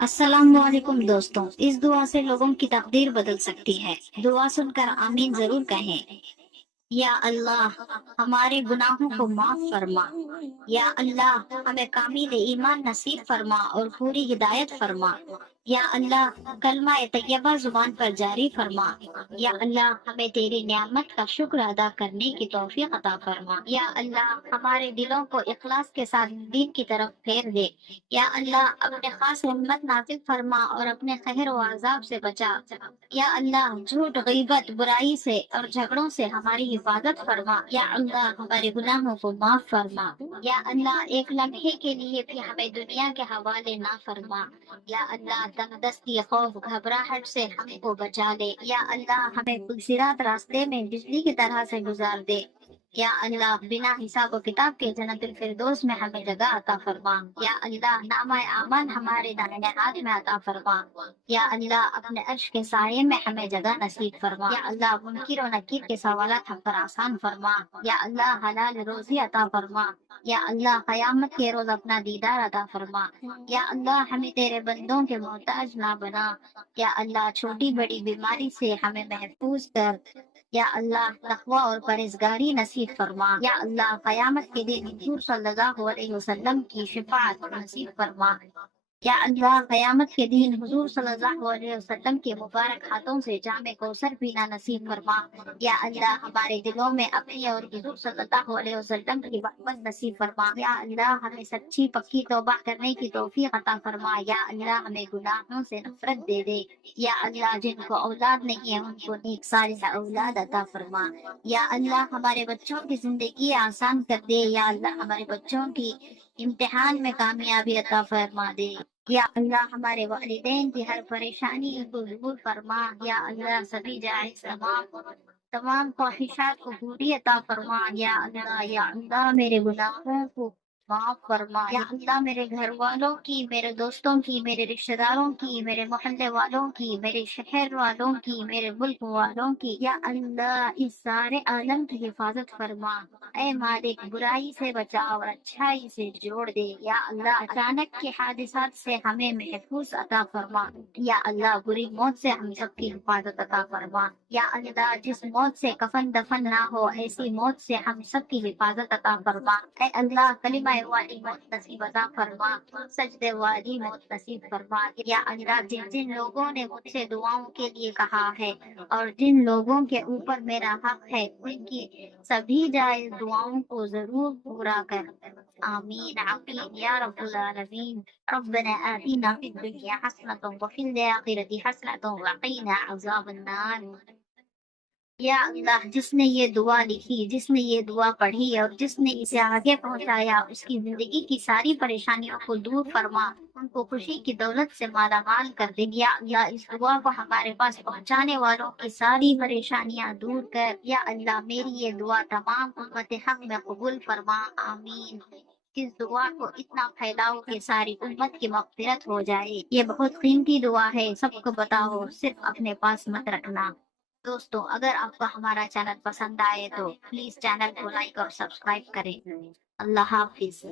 السلام علیکم دوستوں، اس دعا سے لوگوں کی تقدیر بدل سکتی ہے۔ دعا سن کر آمین ضرور کہیں۔ یا اللہ، ہمارے گناہوں کو معاف فرما۔ یا اللہ، ہمیں کامل ایمان نصیب فرما اور پوری ہدایت فرما۔ یا اللہ، کلمہ طیبہ زبان پر جاری فرما۔ یا اللہ، ہمیں تیری نعمت کا شکر ادا کرنے کی توفیق عطا فرما۔ یا اللہ، ہمارے دلوں کو اخلاص کے ساتھ دین کی طرف پھیر دے۔ یا اللہ، اپنے خاص رحمت نازل فرما اور اپنے قہر و عذاب سے بچا۔ یا اللہ، جھوٹ، غیبت، برائی سے اور جھگڑوں سے ہماری حفاظت فرما۔ یا اللہ، ہمارے گناہوں کو معاف فرما۔ یا اللہ، ایک لمحے کے لیے بھی ہمیں دنیا کے حوالے نہ فرما۔ یا اللہ، تنگ دستی، خوف، گھبراہٹ سے ہم کو بچا لے۔ یا اللہ، ہمیں پرصراط راستے میں بجلی کی طرح سے گزار دے۔ یا اللہ، بنا حساب و کتاب کے جنت الفردوس میں ہمیں جگہ عطا فرما۔ یا اللہ، نامہ اعمال ہمارے دائیں ہاتھ میں عطا فرما۔ یا اللہ، اپنے عرش کے سائے میں ہمیں جگہ نصیب فرما۔ یا اللہ، منکر و نکیر کے سوالات ہم پر آسان فرما۔ یا اللہ، حلال روزی عطا فرما۔ یا اللہ، قیامت کے روز اپنا دیدار عطا فرما۔ یا اللہ، ہمیں تیرے بندوں کے محتاج نہ بنا۔ یا اللہ، چھوٹی بڑی بیماری سے ہمیں محفوظ کر۔ یا اللہ، تقوی اور پرہیزگاری نصیب فرما۔ یا اللہ، قیامت کے دن حضور صلی اللہ علیہ وسلم کی شفاعت نصیب فرما۔ یا اللہ، قیامت کے دن حضور صلی اللہ علیہ وسلم کے مبارک ہاتھوں سے جام کوثر پینا نصیب فرما۔ یا اللہ، ہمارے دلوں میں اپنی اور حضور صلی اللہ علیہ وسلم کی محبت نصیب فرما۔ یا اللہ، ہمیں سچی پکی توبہ کرنے کی توفیق عطا فرما۔ یا اللہ، ہمیں گناہوں سے نفرت دے دے۔ یا اللہ، جن کو اولاد نہیں ہے ان کو نیک صالح اولاد عطا فرما۔ یا اللہ، ہمارے بچوں کی زندگی آسان کر دے۔ یا اللہ، ہمارے بچوں کی امتحان میں کامیابی عطا فرما دے۔ یا اللہ، ہمارے والدین کی ہر پریشانی کو دور فرما۔ یا اللہ، سبھی جائز تمام خواہشات کو پوری عطا فرما۔ یا اللہ، میرے گناہوں کو معاف فرما۔ یا اللہ، میرے گھر والوں کی، میرے دوستوں کی، میرے رشتہ داروں کی، میرے محلے والوں کی، میرے شہر والوں کی، میرے ملک والوں کی، یا اللہ، اس سارے عالم کی حفاظت فرما۔ اے مالک، برائی سے بچا اور اچھائی سے جوڑ دے۔ یا اللہ، اچانک کے حادثات سے ہمیں محفوظ عطا فرما۔ یا اللہ، بری موت سے ہم سب کی حفاظت عطا فرما۔ یا اللہ، جس موت سے کفن دفن نہ ہو ایسی موت سے ہم سب کی حفاظت عطا فرما۔ اے اللہ، کلمہ والی موت نصیب عطا فرما، سجدے والی موت نصیب فرما۔ یا اللہ، جن لوگوں نے مجھ سے دعاؤں کے لیے کہا ہے اور جن لوگوں کے اوپر میرا حق ہے ان کی سبھی جائز دعاؤں کو ضرور پورا کر۔ آمین آمین یا رب العالمین۔ ربنا آتنا فی الدنیا حسنۃ وفی الآخرۃ حسنۃ وقنا عذاب النار۔ یا اللہ، جس نے یہ دعا لکھی، جس نے یہ دعا پڑھی اور جس نے اسے آگے پہنچایا، اس کی زندگی کی ساری پریشانیوں کو دور فرما، ان کو خوشی کی دولت سے مالا مال کر دے۔ یا اللہ، اس دعا کو ہمارے پاس پہنچانے والوں کی ساری پریشانیاں دور کر۔ یا اللہ، میری یہ دعا تمام امت حق میں قبول فرما۔ آمین۔ اس دعا کو اتنا پھیلاؤ کہ ساری امت کی مغفرت ہو جائے۔ یہ بہت قیمتی دعا ہے، سب کو بتاؤ، صرف اپنے پاس مت رکھنا۔ دوستوں، اگر آپ کو ہمارا چینل پسند آئے تو پلیز چینل کو لائک اور سبسکرائب کریں۔ اللہ حافظ۔